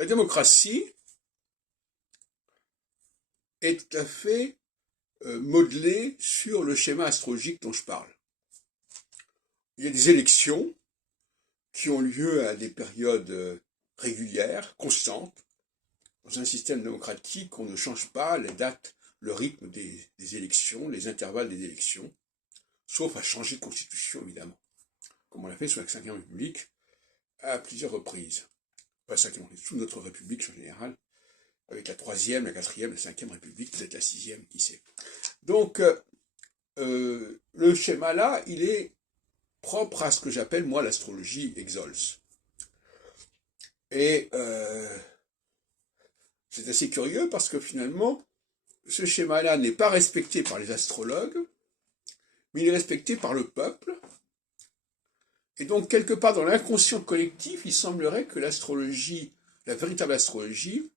La démocratie est tout à fait modelée sur le schéma astrologique dont je parle. Il y a des élections qui ont lieu à des périodes régulières, constantes. Dans un système démocratique, on ne change pas les dates, le rythme des élections, les intervalles des élections, sauf à changer de constitution, évidemment, comme on l'a fait sous la Ve République à plusieurs reprises. Pas la Ve, sous notre République en général, avec la Troisième, la Quatrième, la Cinquième République, peut-être la Sixième, qui sait. Donc, le schéma-là, il est propre à ce que j'appelle, moi, l'astrologie exols. Et c'est assez curieux parce que finalement, ce schéma-là n'est pas respecté par les astrologues, mais il est respecté par le peuple. Et donc, quelque part dans l'inconscient collectif, il semblerait que l'astrologie, la véritable astrologie,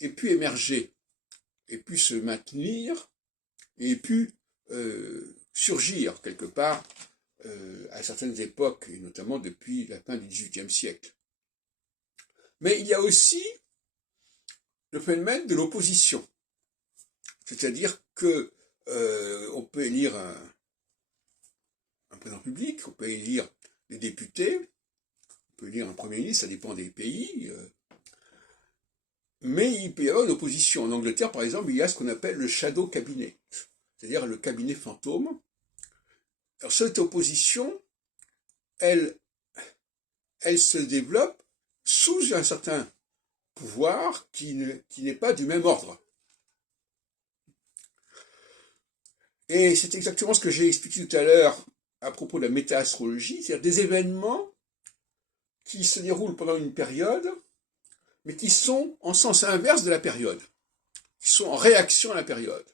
ait pu émerger, ait pu se maintenir, et ait pu surgir quelque part à certaines époques, et notamment depuis la fin du XVIIIe siècle. Mais il y a aussi le phénomène de l'opposition. C'est-à-dire que on peut élire un président public, on peut élire des députés, on peut élire un premier ministre, ça dépend des pays, mais il peut y avoir une opposition. En Angleterre, par exemple, il y a ce qu'on appelle le shadow cabinet, c'est-à-dire le cabinet fantôme. Alors cette opposition, elle se développe sous un certain pouvoir qui n'est pas du même ordre. Et c'est exactement ce que j'ai expliqué tout à l'heure à propos de la méta-astrologie, c'est-à-dire des événements qui se déroulent pendant une période, mais qui sont en sens inverse de la période, qui sont en réaction à la période,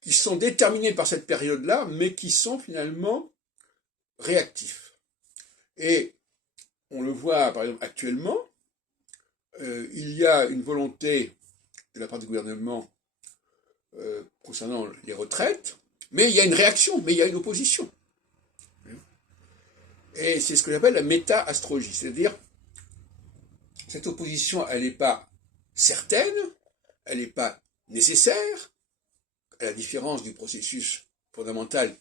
qui sont déterminés par cette période-là, mais qui sont finalement réactifs. Et on le voit par exemple actuellement, il y a une volonté de la part du gouvernement concernant les retraites, mais il y a une réaction, mais il y a une opposition. Et c'est ce que j'appelle la méta-astrologie, c'est-à-dire cette opposition, elle n'est pas certaine, elle n'est pas nécessaire, à la différence du processus fondamental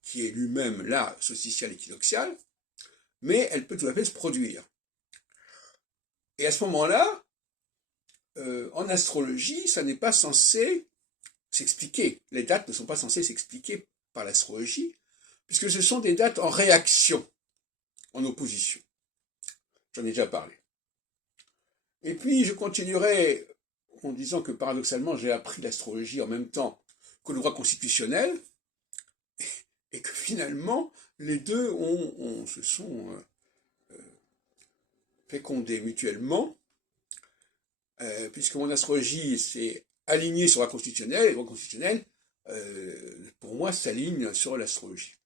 qui est lui-même là, solsticial équinoxial, mais elle peut tout à fait se produire. Et à ce moment-là, en astrologie, ça n'est pas censé s'expliquer. Les dates ne sont pas censées s'expliquer par l'astrologie, puisque ce sont des dates en réaction, en opposition. J'en ai déjà parlé. Et puis, je continuerai en disant que paradoxalement, j'ai appris l'astrologie en même temps que le droit constitutionnel, et que finalement, les deux se sont fécondés mutuellement, puisque mon astrologie s'est alignée sur la constitutionnelle, et le droit constitutionnel, pour moi, s'aligne sur l'astrologie.